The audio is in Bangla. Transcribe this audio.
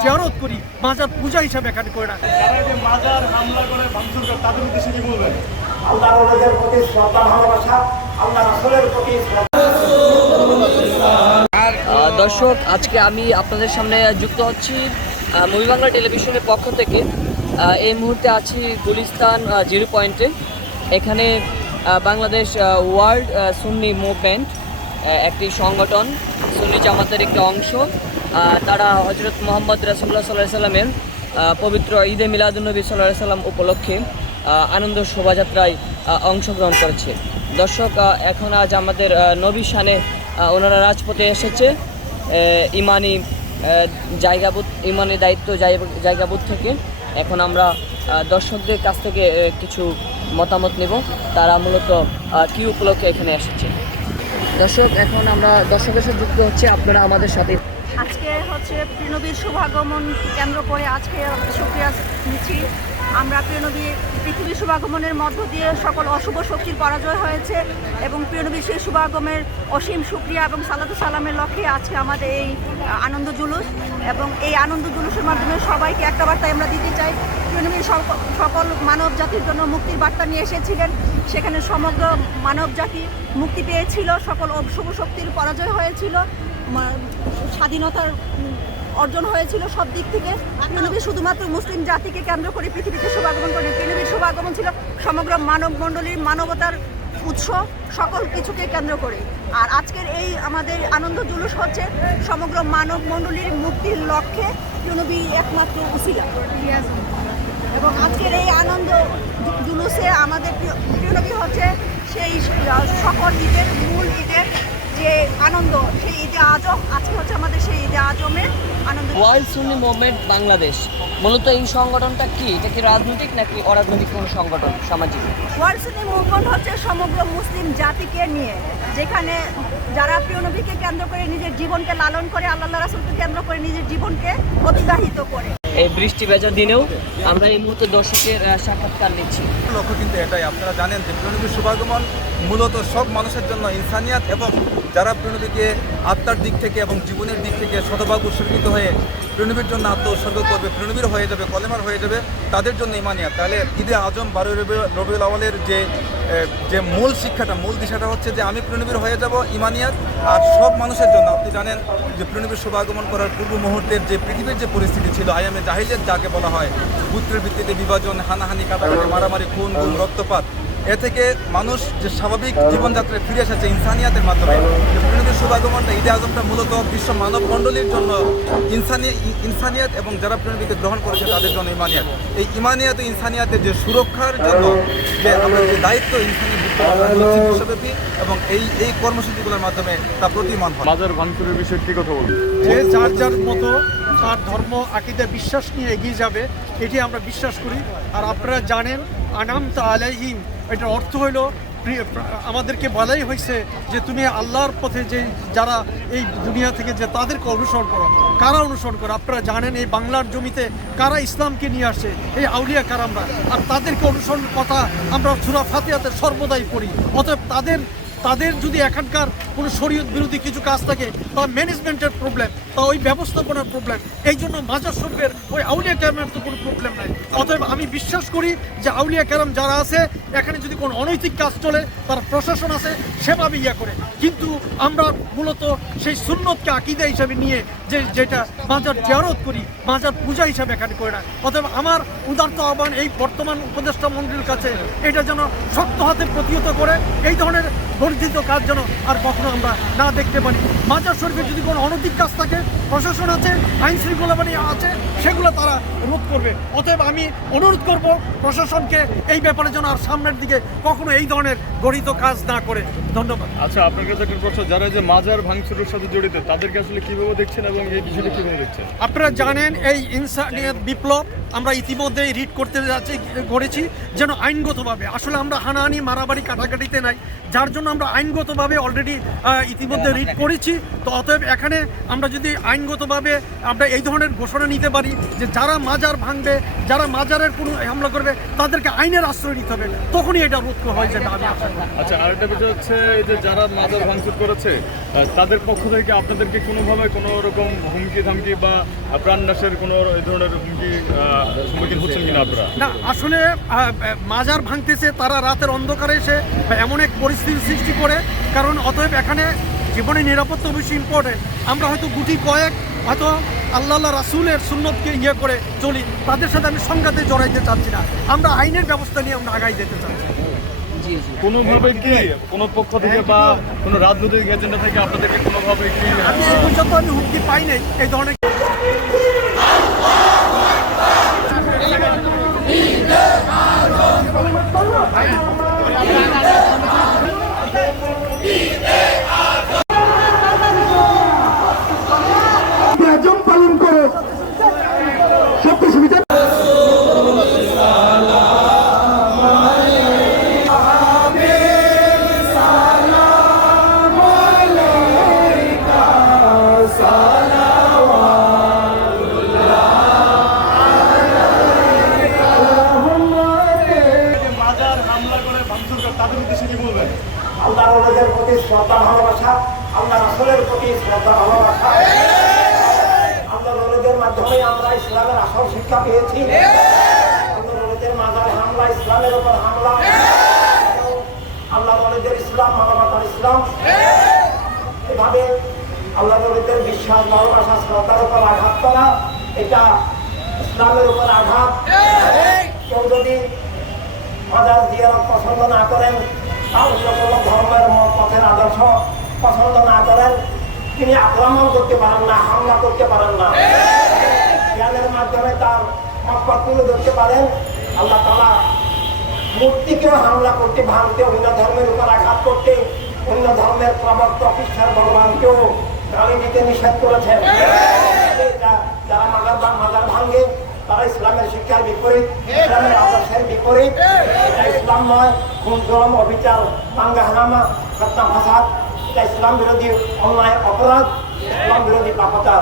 জিয়ারত করি, মাজার পূজা হিসাবে এখানে করে না। মাজার হামলা করে ভাঙচুর করে তাদের উদ্দেশ্যে কি বলবেন? আল্লাহর ওলিদের প্রতি শ্রদ্ধা ভালোবাসা, আল্লাহ রাসূলের প্রতি দর্শক, আজকে আমি আপনাদের সামনে যুক্ত হচ্ছি মুভি বাংলা টেলিভিশনের পক্ষ থেকে। এই মুহূর্তে আছি গুলিস্তান জিরো পয়েন্টে। এখানে বাংলাদেশ ওয়ার্ল্ড সুন্নি মুভমেন্ট একটি সংগঠন, সুন্নি জামাতের একটি অংশ। তারা হযরত মুহাম্মদ রাসূলুল্লাহ সাল্লাল্লাহু আলাইহি সাল্লামের পবিত্র ঈদে মিলাদুন্নবী সাল্লাল্লাহু আলাইহি সাল্লাম উপলক্ষে আনন্দ শোভাযাত্রায় অংশগ্রহণ করেছে। দর্শক, এখন আজ আমাদের নবী শানে ওনারা রাজপথে এসেছে ইমানি ইমানি দায়িত্ব জায়গাবোধ থেকে। এখন আমরা দর্শকদের কাছ থেকে কিছু মতামত নেব, তারা মূলত কী উপলক্ষে এখানে এসেছে। দর্শক, এখন আমরা দর্শকের সাথে যুক্ত হচ্ছে, আপনারা আমাদের সাথে। আজকে হচ্ছে প্রিয়নবীর শুভাগমন কেন্দ্র করে আজকে শুকরিয়া নিচ্ছি। আমরা প্রিয়নবীর পৃথিবীর শুভাগমনের মধ্য দিয়ে সকল অশুভ শক্তির পরাজয় হয়েছে এবং প্রিয়নবীর সেই শুভাগমের অসীম শুকরিয়া এবং সালাতু সালামের লক্ষ্যে আজকে আমাদের এই আনন্দ জুলুস। এবং এই আনন্দ জুলুসের মাধ্যমে সবাইকে একটা বার্তা আমরা দিতে চাই, প্রিয়নবীর সকল মানব জাতির জন্য মুক্তির বার্তা নিয়ে এসেছিলেন। সেখানে সমগ্র মানব জাতি মুক্তি পেয়েছিল, সকল অশুভ শক্তির পরাজয় হয়েছিল, স্বাধীনতার অর্জন হয়েছিল সব দিক থেকে। প্রিয়নবী শুধুমাত্র মুসলিম জাতিকে কেন্দ্র করে পৃথিবীতে শুভাগমন করেন, প্রিয়নবীর শুভাগমন ছিল সমগ্র মানব মণ্ডলীর মানবতার উৎস, সকল কিছুকে কেন্দ্র করে। আর আজকের এই আমাদের আনন্দ জুলুস হচ্ছে সমগ্র মানব মণ্ডলীর মুক্তির লক্ষ্যে প্রিয়নবী একমাত্র উসিলা। এবং আজকের এই আনন্দ জুলুসে আমাদের প্রিয়নবী হচ্ছে সেই সকল ঈদের মূল ঈদের যে আনন্দ, সেই ঈদে আজম আজকে হচ্ছে আমাদের সেই ঈদে আজমের আনন্দ। ওয়ার্ল্ড সুন্নি মুভমেন্ট বাংলাদেশ মূলত এই সংগঠনটা কি? এটা কি রাজনৈতিক নাকি অরাজনৈতিক কোনো সংগঠন, সামাজিক? ওয়ার্ল্ড সুন্নি মুভমেন্ট হচ্ছে সমগ্র মুসলিম জাতিকে নিয়ে, যেখানে যারা প্রিয়নবীকে কেন্দ্র করে নিজের জীবনকে লালন করে, আল্লাহ রাসূলকে কেন্দ্র করে নিজের জীবনকে অতিবাহিত করে। এই বৃষ্টি ভেজা দিনেও আমরা এই মুহূর্তে দর্শকের সাক্ষাৎকার নিচ্ছি। লক্ষ্য কিন্তু এটাই, আপনারা জানেন যে প্রিয়নবীর শুভাগমন মূলত সব মানুষের জন্য ইনসানিয়াত, এবং যারা প্রিয়নবীকে আত্মার দিক থেকে এবং জীবনের দিক থেকে শতভাগ উৎসর্গিত হয়ে প্রিয়নবীর জন্য আত্ম উৎসর্গ করবে, প্রিয়নবীর হয়ে যাবে, কলেমার হয়ে যাবে, তাদের জন্য ইমানিয়াত। তাহলে ঈদে আজম 12 রবিউল আউয়ালের যে মূল শিক্ষাটা, মূল দিশাটা হচ্ছে যে আমি প্রিয়নবীর হয়ে যাব, ইমানিয়াত। আর সব মানুষের জন্য আপনি জানেন যে প্রিয়নবীর শুভাগমন করার পূর্ব মুহূর্তের যে পৃথিবীর যে পরিস্থিতি ছিল, আয়ামে জাহিলিয়াত যাকে বলা হয়, গোত্রের ভিত্তিতে বিভাজন, হানাহানি, কাটাকাটি, মারামারি, খুন গুম, রক্তপাত, এ থেকে মানুষ যে স্বাভাবিক জীবনযাত্রায় ফিরে এসেছে ইনসানিয়াতের মাধ্যমে। প্রিয়নবীর শুভাগমনটা, ঈদে আজমটা মূলত বিশ্ব মানব মণ্ডলীর জন্য ইনসানিয়াত, এবং যারা প্রিয়নবীকে গ্রহণ করেছে তাদের জন্য ইমানিয়াত। এই ইমানিয়াত ও ইনসানিয়াতের যে সুরক্ষার জন্য যে আমরা যে দায়িত্ব বিশ্বব্যাপী, এবং এই কর্মসূচিগুলোর মাধ্যমে তা প্রতিমান হয়। মাজার ভাঙচুরের বিষয়ে কি কথা বলবো? যে যার যার মতো তার ধর্ম আকিদা বিশ্বাস নিয়ে এগিয়ে যাবে, এটি আমরা বিশ্বাস করি। আর আপনারা জানেন আনামতা আলাইহিম, এটার অর্থ হলো আমাদেরকে বলাই হয়েছে যে তুমি আল্লাহর পথে যে যারা এই দুনিয়া থেকে যে তাদেরকে অনুসরণ করো। কারা অনুসরণ করো? আপনারা জানেন এই বাংলার জমিতে কারা ইসলামকে নিয়ে আসে, এই আউলিয়া কারামরা। আর তাদেরকে অনুসরণ কথা আমরা সূরা ফাতিহাতে সর্বদাই পড়ি। অতএব তাদের যদি এখানকার কোনো শরীয়ত বিরোধী কিছু কাজ থাকে, তা ম্যানেজমেন্টের প্রবলেম, তা ওই ব্যবস্থাপনার প্রবলেম। এই জন্য মাজার শরীফের ওই আউলিয়া কেরামের তো কোনো প্রবলেম নাই। অতএব আমি বিশ্বাস করি যে আউলিয়া কেরাম যারা আছে, এখানে যদি কোনো অনৈতিক কাজ চলে, তার প্রশাসন আছে, সেভাবে ইয়া করে। কিন্তু আমরা মূলত সেই সুন্নতকে আকীদা হিসাবে নিয়ে যেটা মাজার জিয়ারত করি, মাজার পূজা হিসাবে এখানে করে না। অতএব আমার উদারত আহ্বান এই বর্তমান উপদেষ্টা মন্ডলীর কাছে, এটা যেন শক্ত হাতে প্রতিহত করে এই ধরনের বর্ধিত কাজ যেন আর কখনো আমরা না দেখতে পারি। মাজার শরীফে যদি কোনো অনৈতিক কাজ থাকে, প্রশাসন আছে, আইন শৃঙ্খলা বাহিনী আছে, সেগুলো তারা রোধ করবে। অতএব আমি অনুরোধ করব প্রশাসনকে এই ব্যাপারে যেন আর সামনের দিকে কখনো এই ধরনের গঠিত কাজ না করে। ধন্যবাদ। আচ্ছা, আপনার কাছে একটা প্রশ্ন, যারা যে মাজার ভাঙচুরের সাথে জড়িত তাদেরকে আসলে কিভাবে দেখছেন এবং এই বিষয়টা কিভাবে দেখছেন? আপনারা জানেন এই ইনসানিয়াত বিপ্লব আমরা ইতিমধ্যে রিট করতে যাচ্ছি করেছি যেন আইনগতভাবে, আসলে আমরা হানাহানি মারামারি কাটাকাটিতে নাই, যার জন্য আমরা আইনগতভাবে অলরেডি ইতিমধ্যে রিট করেছি। তো অতএব এখানে আমরা যদি আইনগতভাবে আমরা এই ধরনের ঘোষণা নিতে পারি যে যারা মাজার ভাঙবে, যারা মাজারের কোনো হামলা করবে, তাদেরকে আইনের আশ্রয় নিতে হবে, তখনই এটা রোধ হয়, যেটা আমি আশা করি। আচ্ছা, আরেকটা বিষয় হচ্ছে এই যে যারা মাজার ভাঙচুর করেছে তাদের পক্ষ থেকে আপনাদেরকে কোনোভাবে কোনো রকম হুমকি ধামকি বা প্রাণনাশের কোনো এই ধরনের হুমকি সম্মুখীন হচ্ছেন কিনা আপনারা? না, আসলে মাজার ভাঙতেছে তারা রাতের অন্ধকারে এসে এমন এক পরিস্থিতি সৃষ্টি করে, কারণ অতএব এখানে জীবনের নিরাপত্তা অবশ্যই ইম্পর্টেন্ট। আমরা হয়তো গুটি কয়েক হয়তো আল্লাহ রাসূলের সুন্নতকে ইয়ে করে চলি, তাদের সাথে আমি সংঘাতে জড়াইতে চাচ্ছি না, আমরা আইনের ব্যবস্থা নিয়ে আমরা আগাই যেতে চাচ্ছি। জি জি। কোনোভাবে কি কোনো পক্ষ থেকে বা কোনো রাজনৈতিক এজেন্ডা থেকে আপনাদেরকে কোনোভাবে কি আমি এই পর্যন্ত আমি হুমকি পাই নাই এই ধরনের। নিয়ম পালন করে সত্য সুবিধা মাজার হামলা করে ভাঙচুর করে তাদের উদ্দেশ্যে কি বলবেন? আল্লাহ রসুলের প্রতি শ্রদ্ধা ভালোবাসা, আল্লাহ রসুলের প্রতি শ্রদ্ধা ভালোবাসা। আল্লাহ রসুলের মাধ্যমে আমরা ইসলামের আসল শিক্ষা পেয়েছি। আল্লাহ রসুলের মাজার হামলা ইসলামের উপর হামলা, আল্লাহ রসুলের ইসলাম মানবতার ইসলাম। এভাবে আল্লাহ রসুলের বিশ্বাস ভালোবাসা শ্রদ্ধার উপর আঘাত করা, এটা ইসলামের উপর আঘাত। কেউ যদি মাজার জিয়ারত পছন্দ না করেন, অন্য কোনো ধর্মের পথের আদর্শ পছন্দ না করেন, তিনি আক্রমণ করতে পারেন না, হামলা করতে পারেন না, জ্ঞানের মাধ্যমে তার মত তুলে ধরতে পারেন। আল্লাহ তাআলা মূর্তিকেও হামলা করতে, ভাঙতে, অন্য ধর্মের উপর আঘাত করতে, অন্য ধর্মের প্রবর্তক ঈশ্বর ভগবানকেও গালি দিতে নিষেধ করেছেন। যারা মাজার ভাঙে তারা ইসলামের শিক্ষার বিপরীত, ইসলামের আদর্শের বিপরীত। এটা ইসলাম নয়। খুন, জুলুম, অবিচার, দাঙ্গা হাঙ্গামা, হত্যা, ফাসাদ, এটা ইসলাম বিরোধী অন্যায়, অপরাধ, ইসলাম বিরোধী পাপাচার।